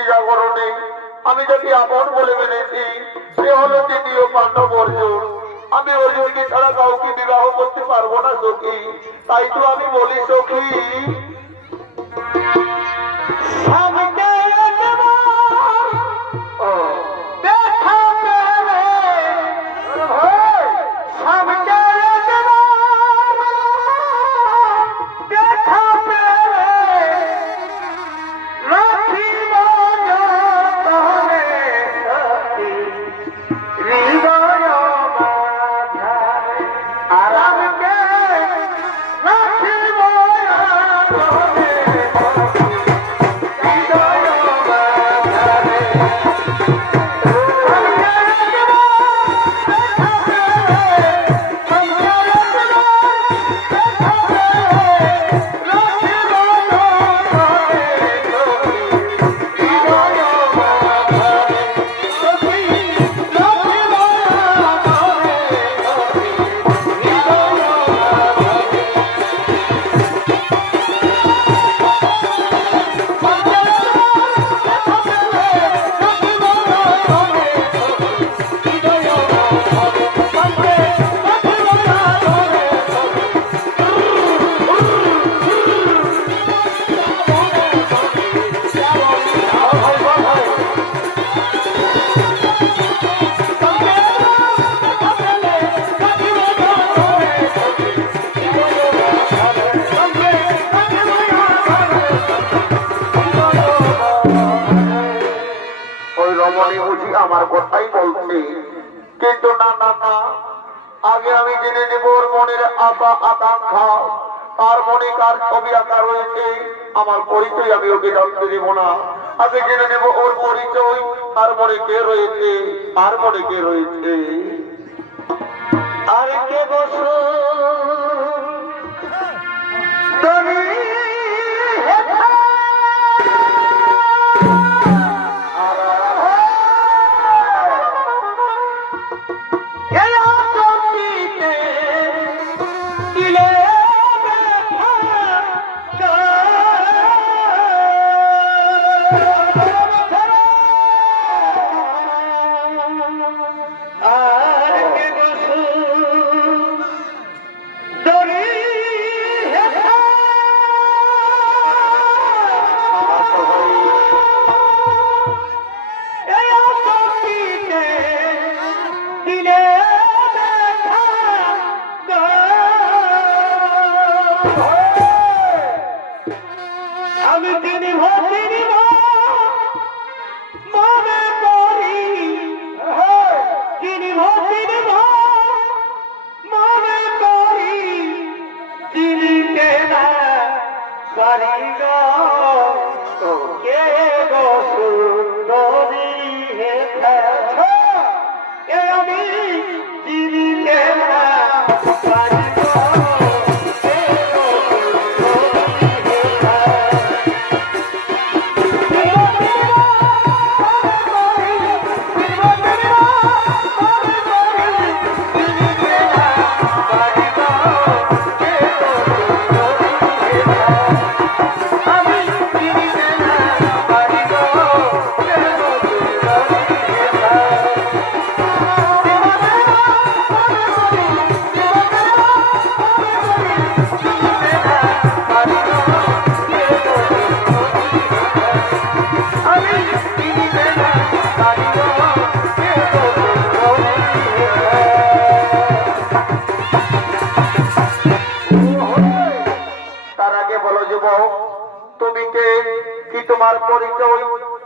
প্রীতি জাগরণে আমি যাকে আপন বলে মেনেছি সে হলো দ্বিতীয় পাণ্ডব অর্জুন। আমি অর্জুনকে ছাড়া কাউকে বিবাহ করতে পারবো না সখী। তাই তো আমি বলি সখী, আমার কথাই বলছে। কিন্তু না না না, আগে আমি জেনে নেব ওর মনের আশা আকাঙ্ক্ষা, তার মনে কার ছবি আঁকা রয়েছে। আমার পরিচয় আমি ওকে জানতে দেব না। আগে জেনে নেব ওর পরিচয়, তার মনে কে রয়েছে, তার মনে কে রয়েছে। আর কে বসো তোমার পরিচয়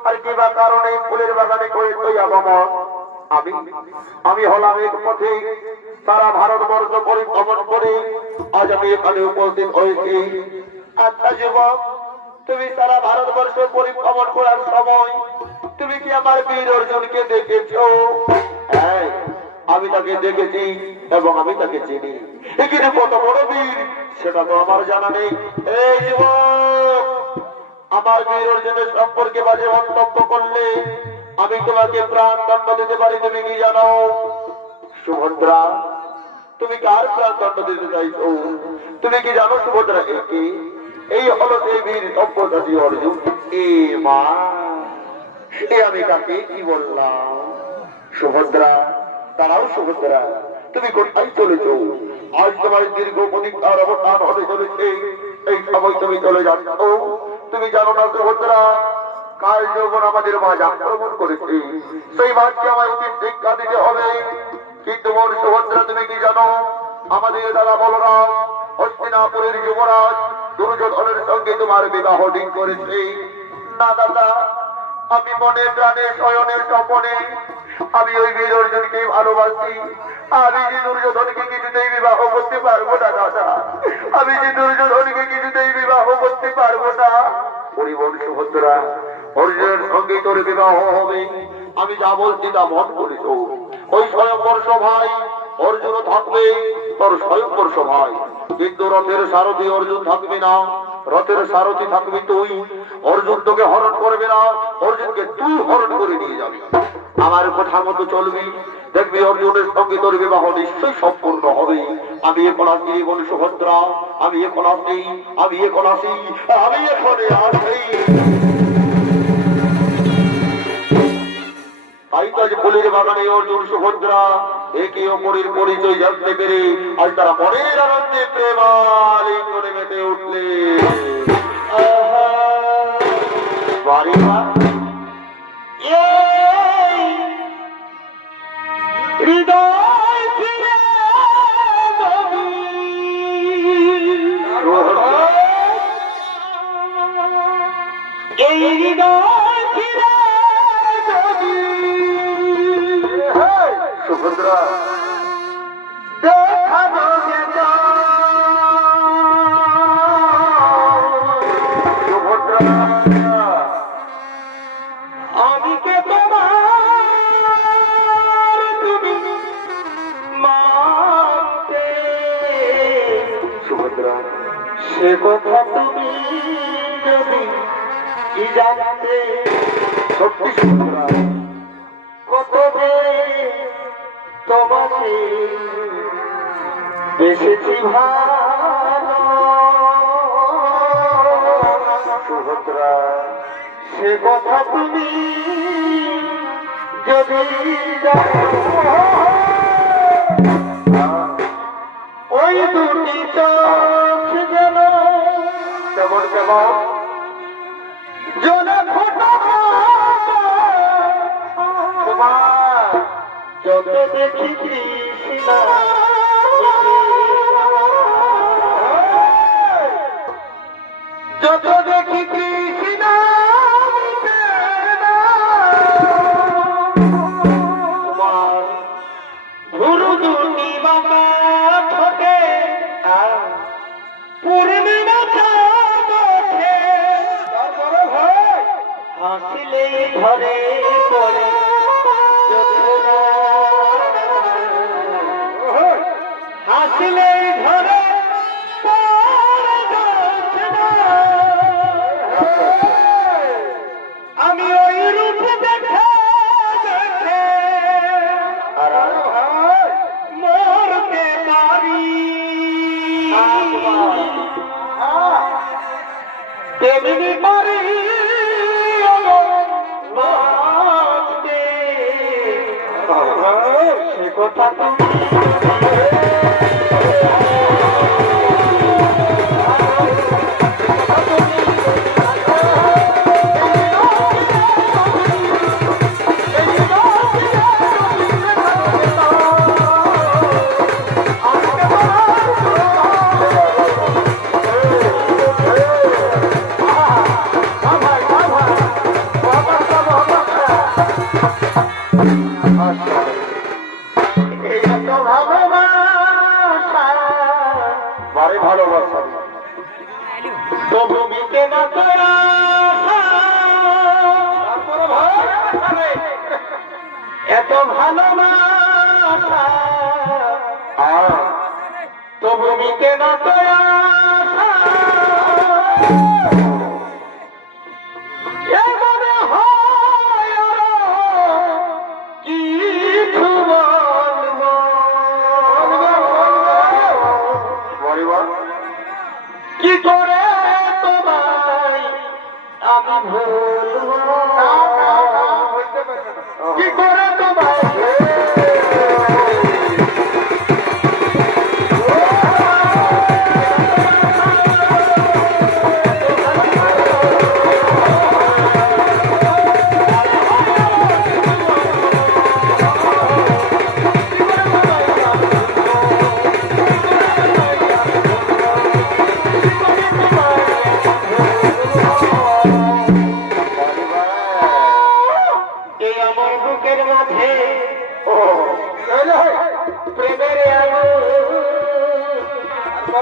আর কিবা কারণে ফুলের বাগানে করেছই আগমন। আমি হলাম এক পথে সারা ভারতবর্ষ পরিভ্রমণ করে আজ আমি এখানে উপস্থিত হয়েছি। আচ্ছা যুবক, তুমি সারা ভারতবর্ষ পরিভ্রমণ করার সময় তুমি কি আমার বীর অর্জুনকে দেখেছো? হ্যাঁ, আমি তাকে দেখেছি এবং আমি তাকে চিনি। কিন্তু কত বড় বীর সেটা তো আমার জানা নেই। এই যুবক, আমার বীর অর্জুনের সম্পর্কে বাজে মন্তব্য করলে আমি তোমাকে প্রাণ দণ্ড দিতে পারি। তুমি কি জানো? সুভদ্রা, তুমি কার প্রাণ দণ্ড দিতে চাইছো? তুমি কি জানো সুভদ্রা কি? এই হলো সেই বীর সভ্যসাচী অর্জুন। এ মা, এ আমি কাকে কি বললাম? সুভদ্রা, দাঁড়াও সুভদ্রা, তুমি কোথায় চলেছ? আজ তোমার দীর্ঘ প্রতীক্ষার অবসান হতে চলেছে, এই সময় তুমি চলে যাচ্ছ। তুমি জানো না সুভদ্রা, কাল যখন আমাদের মাঝ আক্রমণ করেছে, সেই মাঝকে আমার উচিত শিক্ষা দিতে হবে। কিন্তু মোর সুভদ্রা, তুমি কি জানো আমাদের দাদা বলরাম হস্তিনাপুরের যুবরাজ দুর্যোধনের সঙ্গে তোমার বিবাহ ঠিক করেছে? না দাদা, আমি মনে প্রাণে শয়নের স্বপনে আমি ওই বীর অর্জুনকে ভালোবাসি। আমি যে দুর্যোধনকে কিছুতেই বিবাহ করতে পারবো না দাদা, আমি যে দুর্যোধনকে কিছুতেই বিবাহ করতে পারবো না। পরিবন সুভদ্রা, অর্জুনের সঙ্গে তোর বিবাহ হবে, আমি যা বলছি তা মন করিস। ওই স্বয়ংবর সভায় অর্জুন থাকবে, তোর স্বয়ংবর সভায়, কিন্তু রথের সারথি অর্জুন থাকবে না, রথের সারথি থাকবি তুই। অর্জুন তোকে হরণ করবে না, অর্জুনকে তুই হরণ করে নিয়ে যাবি। আমার কথা মতো চলবি, দেখবি অর্জুনের সঙ্গে তোর বিবাহ নিশ্চয়ই সম্পূর্ণ হবে। আমি এখন আসি বল সুভদ্রা, আমি এখন আসি, আমি এখন আসি, আমি এখানে আসি। তাই তো আজ ফুলের বাগানে অর্জুন সুভদ্রা একে অপরের পরিচয় জানতে পেরে আজ তারা মনের আনন্দে প্রেমালিঙ্গনে মেতে উঠলে। হৃদয় ফিরে এই হৃদয় ফিরে সুভদ্রা দেখানো সুভদ্রা, আমি কে তোমার তুমি মানতে। সুভদ্রা, সে কথা তুমি যদি কি জানতে। সত্যি সুভদ্রা, কত যে তোমাকে বেসেছি ভালো। সুভদ্রা, সে কথা তুমি যদি ওই দুটি চোখ যেন কেমন কেমন জনে ফোটা তোমার যত দেখি কৃষ্ণা, যত দেখি কৃষ্ণা তোমার ভুরু দুটি বাবা ঠোঁটে পূর্ণিমা হাসিলেই ঘরে পড়ে হাসিলেই ঘরে আমি ওই রূপ দেখে মরতে পারি, তেমনি পারি সে কথা ভালোবাসা তো ভূমিকে না তোরা এত ভালোবাসা তো ভূমিকে না তোরা কি করে তোমায় আমি ভুলব। কি করে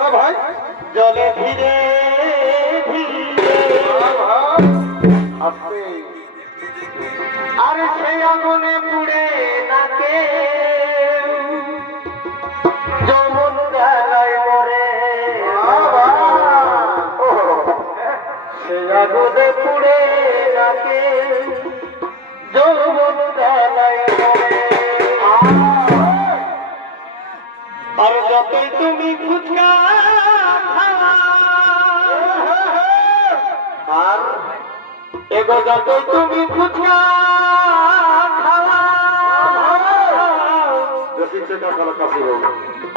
তোমায় জলে ধীরে ধীরে আসবে আর সেই আগুনে পুড়ে নাকে যমন গালায় মরে সেই আগুনে পুড়ে নাকে যমন গালায় মরে আর যতই তুমি ফুচকা আর এগো যতই তুমি ফুচকা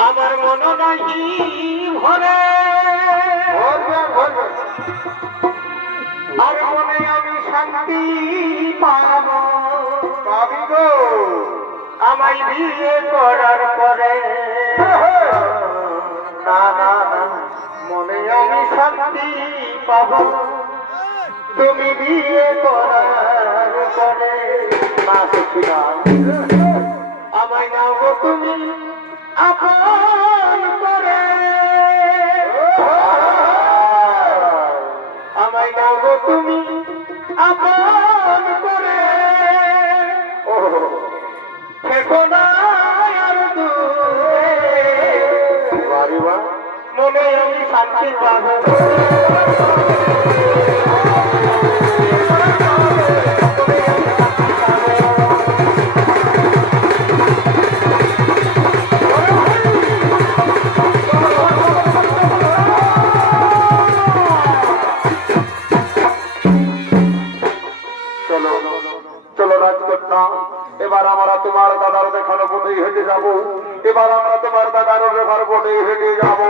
আমার মন নাহি ভরে আর মনে আমি শান্তি পাব পাবি গো আমায় বিয়ে করার পরে না না না মনে আমি শান্তি পাব তুমি বিয়ে করার পরে না সখিনা আমায় নাও গো তুমি আপন করে আমায় নাও গো তুমি আপন করে থেকো না আর দূরে মনে আমি শান্তি পাব এবার আমরা তোমার দাদার দেখানো পথেই হেঁটে যাবো এবার আমরা তোমার দাদার দেখার পথেই হেঁটে যাবো